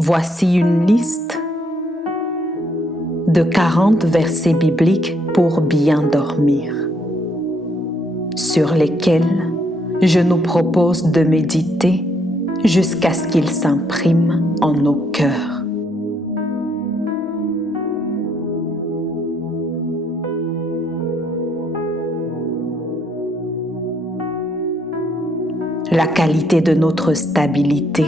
Voici une liste de 40 versets bibliques pour bien dormir, sur lesquels je nous propose de méditer jusqu'à ce qu'ils s'impriment en nos cœurs. La qualité de notre stabilité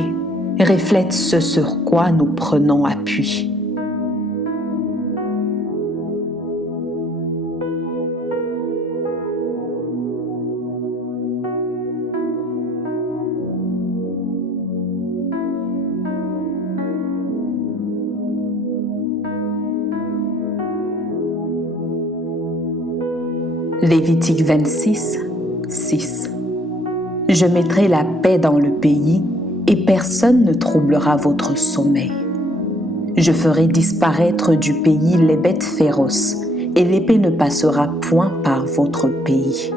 reflète ce sur quoi nous prenons appui. Lévitique 26, 6. Je mettrai la paix dans le pays et personne ne troublera votre sommeil. Je ferai disparaître du pays les bêtes féroces et l'épée ne passera point par votre pays.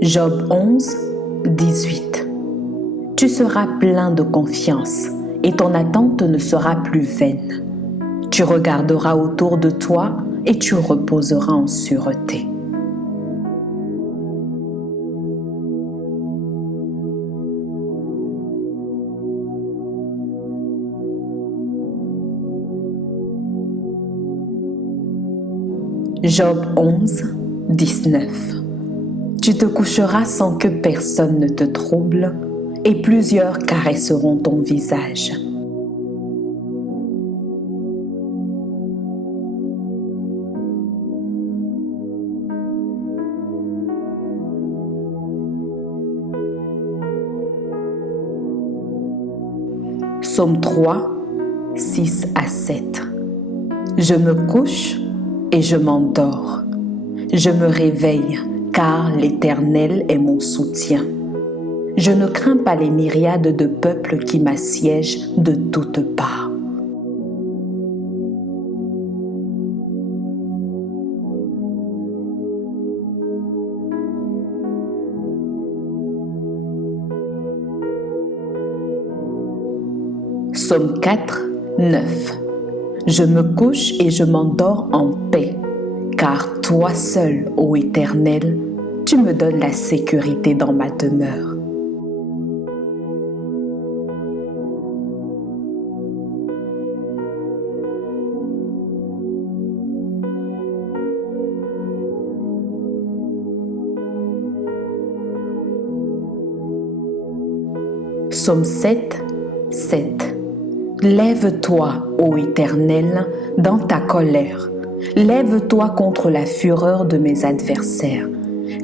Job 11, 18. Tu seras plein de confiance et ton attente ne sera plus vaine. Tu regarderas autour de toi et tu reposeras en sûreté. Job 11, 19. Tu te coucheras sans que personne ne te trouble, et plusieurs caresseront ton visage. Psaume 3, 6 à 7. Je me couche et je m'endors. Je me réveille, car l'Éternel est mon soutien. Je ne crains pas les myriades de peuples qui m'assiègent de toutes parts. Psaume 4, 9. Je me couche et je m'endors en paix, car toi seul, ô Éternel, tu me donnes la sécurité dans ma demeure. Psaume 7, 7. Lève-toi, ô Éternel, dans ta colère. Lève-toi contre la fureur de mes adversaires.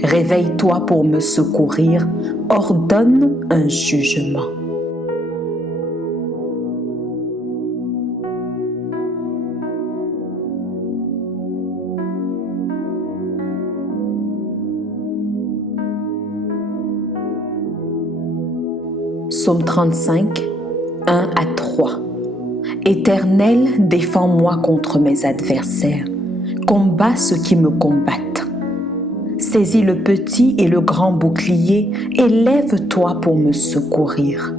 Réveille-toi pour me secourir. Ordonne un jugement. Psaume 35, 1 à 3. Éternel, défends-moi contre mes adversaires. Combat ceux qui me combattent. Saisis le petit et le grand bouclier et lève-toi pour me secourir.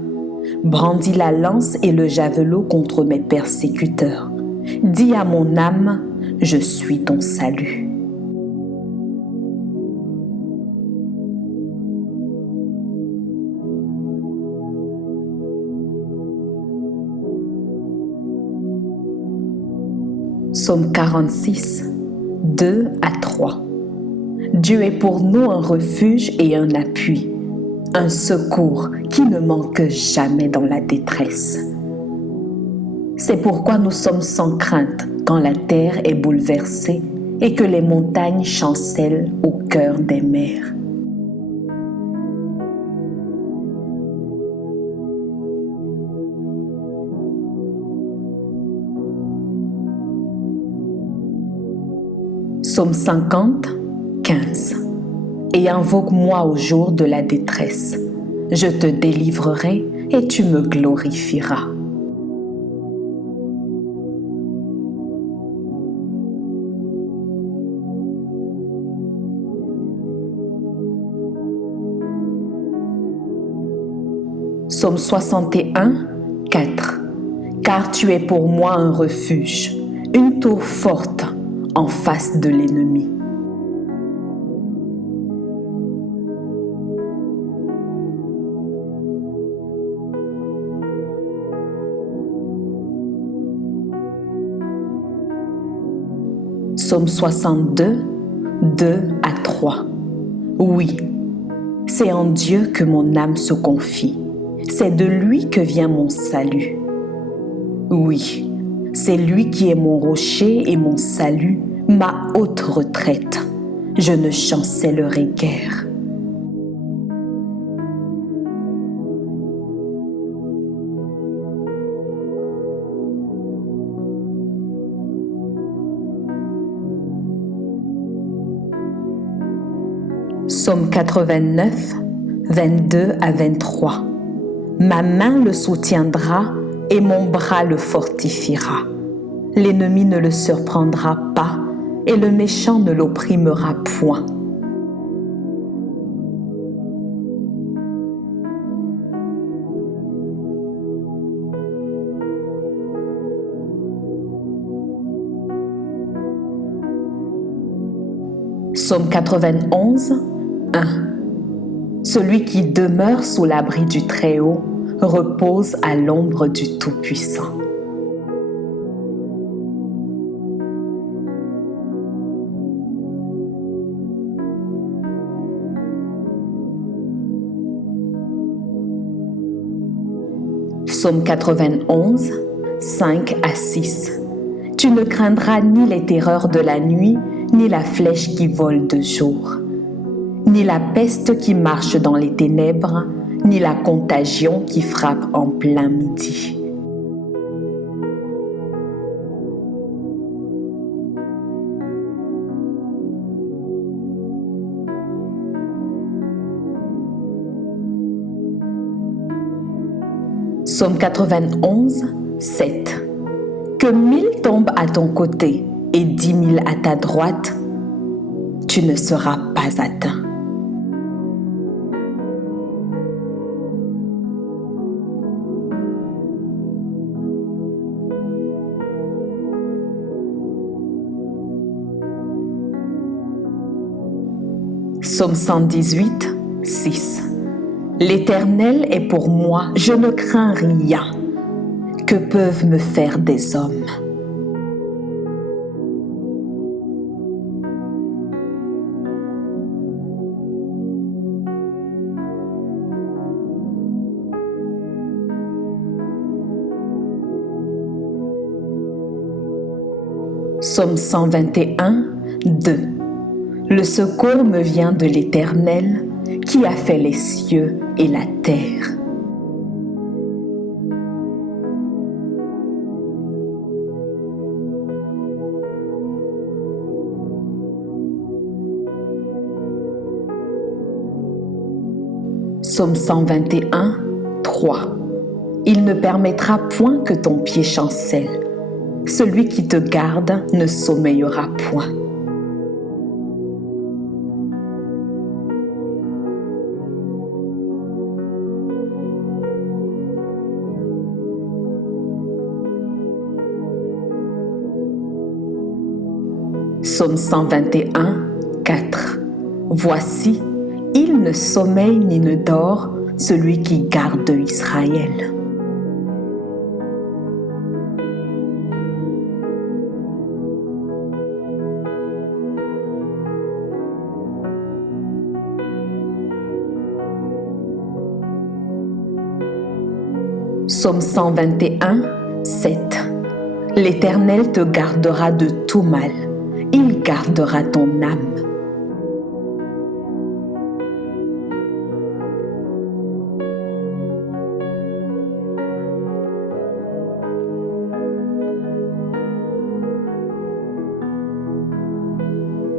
Brandis la lance et le javelot contre mes persécuteurs. Dis à mon âme, je suis ton salut. Psaume 46, 2 à 3. Dieu est pour nous un refuge et un appui, un secours qui ne manque jamais dans la détresse. C'est pourquoi nous sommes sans crainte quand la terre est bouleversée et que les montagnes chancellent au cœur des mers. Psaume 50, 15. Et invoque-moi au jour de la détresse. Je te délivrerai et tu me glorifieras. Psaume 61, 4. Car tu es pour moi un refuge, une tour forte en face de l'ennemi. Psaume 62, 2 à 3. Oui, c'est en Dieu que mon âme se confie. C'est de lui que vient mon salut. Oui, c'est lui qui est mon rocher et mon salut, ma haute retraite. Je ne chancellerai guère. Psaume 89, 22 à 23. Ma main le soutiendra et mon bras le fortifiera. L'ennemi ne le surprendra pas et le méchant ne l'opprimera point. Psaume 91, 1. Celui qui demeure sous l'abri du Très-Haut repose à l'ombre du Tout-Puissant. Psaume 91, 5 à 6. Tu ne craindras ni les terreurs de la nuit, ni la flèche qui vole de jour, ni la peste qui marche dans les ténèbres, ni la contagion qui frappe en plein midi. Psaume 91, 7. Que 1000 tombent à ton côté et 10 000 à ta droite, tu ne seras pas atteint. Psaume 118, 6. L'Éternel est pour moi, je ne crains rien. Que peuvent me faire des hommes? Psaume 121, 2. Le secours me vient de l'Éternel, qui a fait les cieux et la terre. Psaume 121, 3. Il ne permettra point que ton pied chancelle. Celui qui te garde ne sommeillera point. Psaume 121, 4. Voici, il ne sommeille ni ne dort, celui qui garde Israël. Psaume 121, 7. L'Éternel te gardera de tout mal, il gardera ton âme.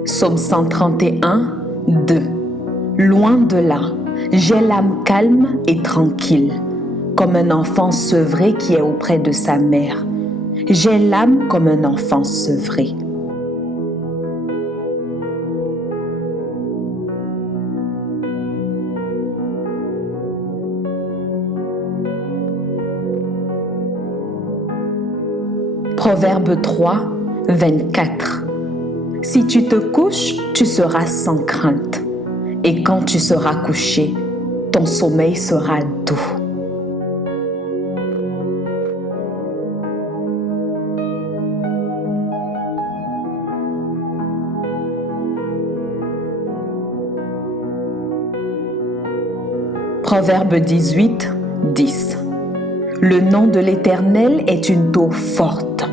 Psaume 131, 2. Loin de là, j'ai l'âme calme et tranquille, comme un enfant sevré qui est auprès de sa mère. J'ai l'âme comme un enfant sevré. Proverbe 3, 24. Si tu te couches, tu seras sans crainte. Et quand tu seras couché, ton sommeil sera doux. Proverbe 18, 10. Le nom de l'Éternel est une tour forte.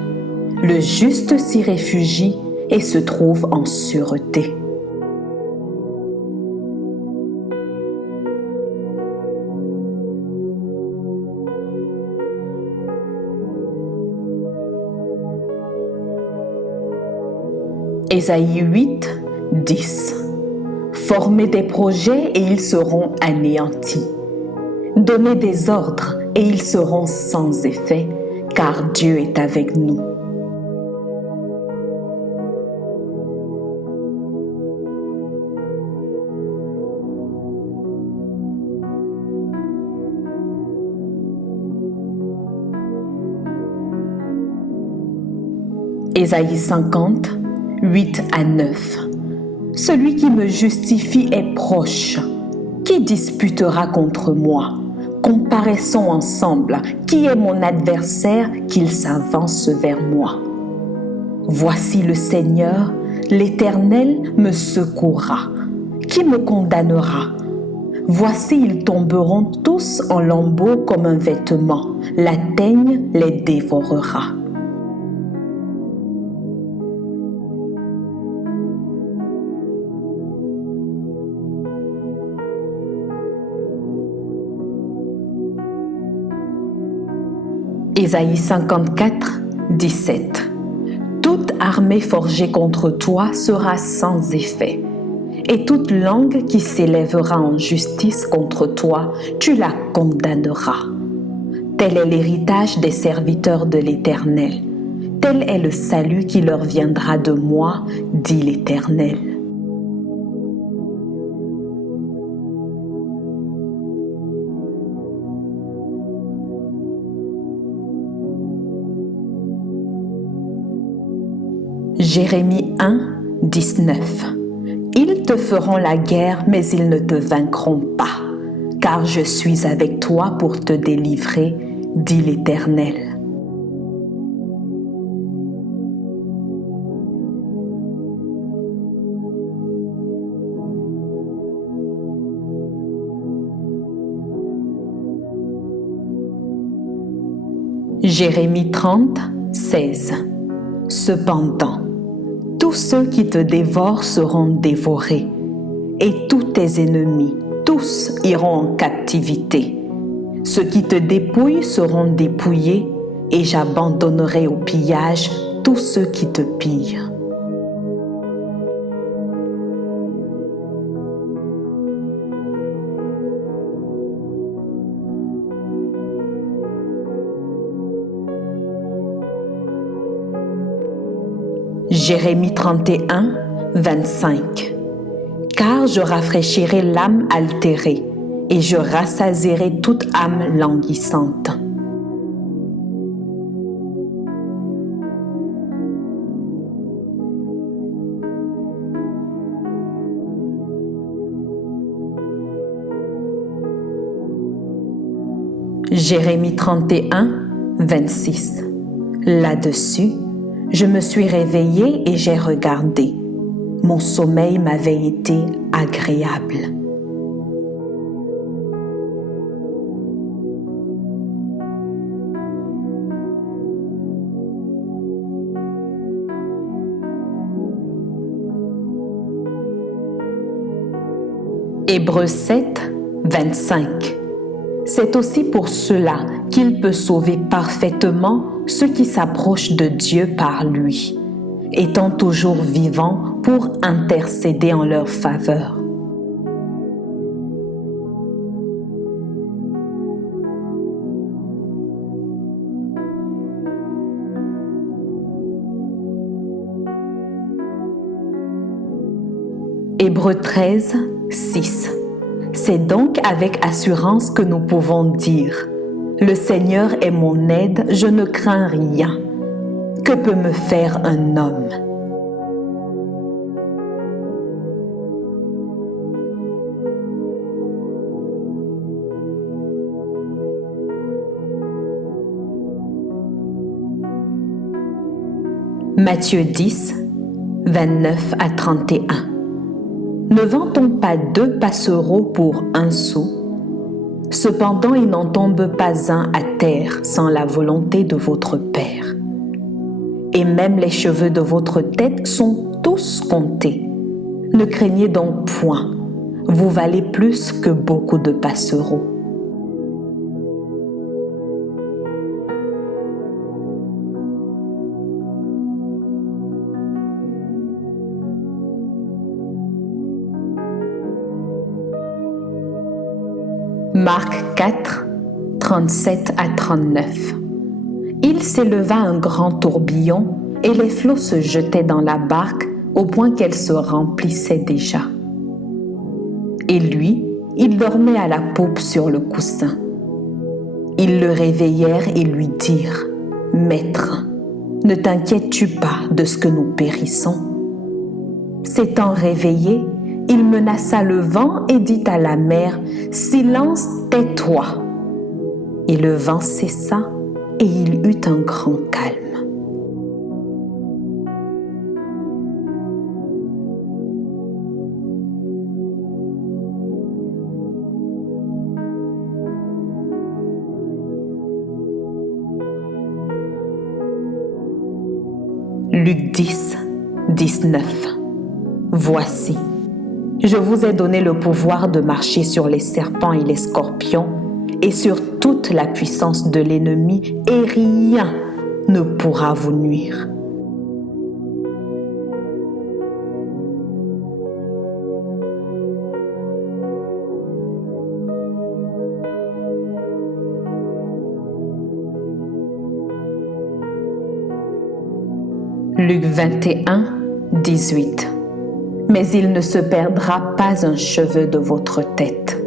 Le juste s'y réfugie et se trouve en sûreté. Ésaïe 8, 10. Formez des projets et ils seront anéantis. Donnez des ordres et ils seront sans effet, car Dieu est avec nous. Ésaïe 50, 8 à 9. Celui qui me justifie est proche. Qui disputera contre moi? Comparaissons ensemble. Qui est mon adversaire qu'il s'avance vers moi? Voici le Seigneur, l'Éternel me secourra. Qui me condamnera? Voici, ils tomberont tous en lambeaux comme un vêtement. La teigne les dévorera. Ésaïe 54, 17. Toute armée forgée contre toi sera sans effet, et toute langue qui s'élèvera en justice contre toi, tu la condamneras. Tel est l'héritage des serviteurs de l'Éternel. Tel est le salut qui leur viendra de moi, dit l'Éternel. Jérémie 1, 19. Ils te feront la guerre, mais ils ne te vaincront pas, car je suis avec toi pour te délivrer, dit l'Éternel. Jérémie 30, 16. Cependant, tous ceux qui te dévorent seront dévorés, et tous tes ennemis, tous iront en captivité. Ceux qui te dépouillent seront dépouillés, et j'abandonnerai au pillage tous ceux qui te pillent. Jérémie 31, 25. Car je rafraîchirai l'âme altérée et je rassasierai toute âme languissante. Jérémie 31, 26. Là-dessus, je me suis réveillée et j'ai regardé. Mon sommeil m'avait été agréable. Hébreux 7, 25. C'est aussi pour cela qu'il peut sauver parfaitement ceux qui s'approchent de Dieu par lui, étant toujours vivant pour intercéder en leur faveur. Hébreux 13, 6. C'est donc avec assurance que nous pouvons dire « Le Seigneur est mon aide, je ne crains rien ». Que peut me faire un homme? Matthieu 10, 29 à 31. Ne vend-on pas 2 passereaux pour 1 sou? Cependant, il n'en tombe pas un à terre sans la volonté de votre Père. Et même les cheveux de votre tête sont tous comptés. Ne craignez donc point, vous valez plus que beaucoup de passereaux. Marc 4, 37 à 39. Il s'éleva un grand tourbillon et les flots se jetaient dans la barque au point qu'elle se remplissait déjà. Et lui, il dormait à la poupe sur le coussin. Ils le réveillèrent et lui dirent : « Maître, ne t'inquiètes-tu pas de ce que nous périssons ? » S'étant réveillé, il menaça le vent et dit à la mer : « Silence, tais-toi !» Et le vent cessa et il eut un grand calme. Luc 10, 19. Voici, je vous ai donné le pouvoir de marcher sur les serpents et les scorpions et sur toute la puissance de l'ennemi, et rien ne pourra vous nuire. Luc 21, 18. Mais il ne se perdra pas un cheveu de votre tête.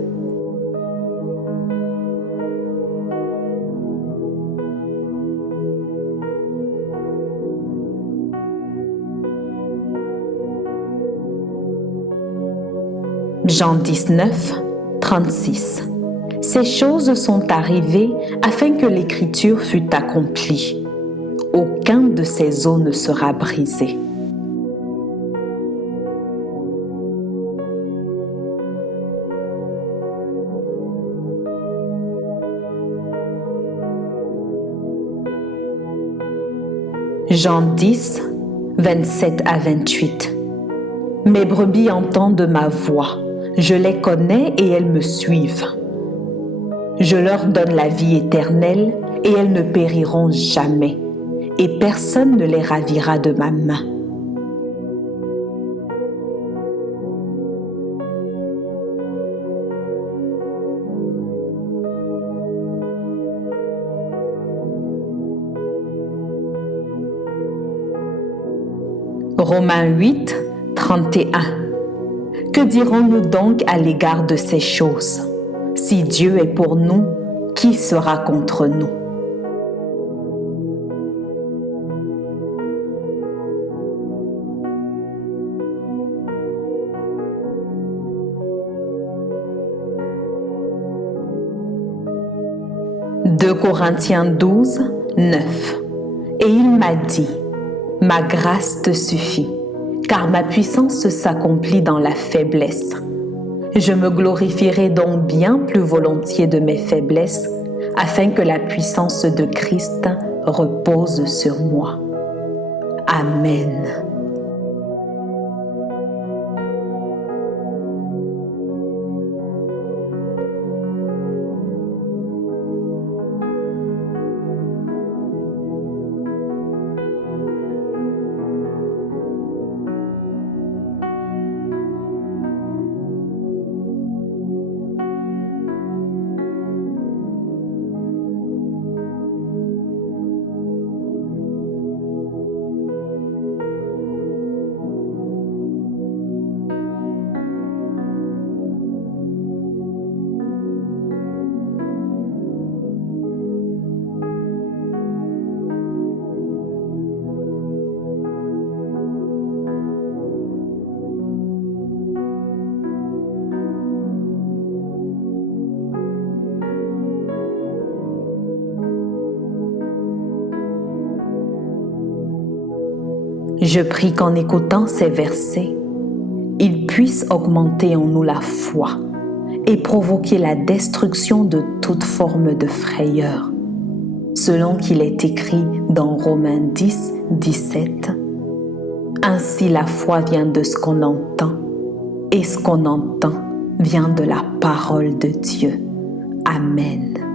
Jean 19, 36. Ces choses sont arrivées afin que l'Écriture fût accomplie. Aucun de ces os ne sera brisé. Jean 10, 27 à 28. Mes brebis entendent ma voix, je les connais et elles me suivent. Je leur donne la vie éternelle et elles ne périront jamais, et personne ne les ravira de ma main. Romains 8, 31. Que dirons-nous donc à l'égard de ces choses? Si Dieu est pour nous, qui sera contre nous? « 2 Corinthiens 12, 9. Et il m'a dit : ma grâce te suffit, car ma puissance s'accomplit dans la faiblesse. Je me glorifierai donc bien plus volontiers de mes faiblesses, afin que la puissance de Christ repose sur moi. Amen. Je prie qu'en écoutant ces versets, il puisse augmenter en nous la foi et provoquer la destruction de toute forme de frayeur, selon qu'il est écrit dans Romains 10, 17. Ainsi la foi vient de ce qu'on entend, et ce qu'on entend vient de la parole de Dieu. Amen.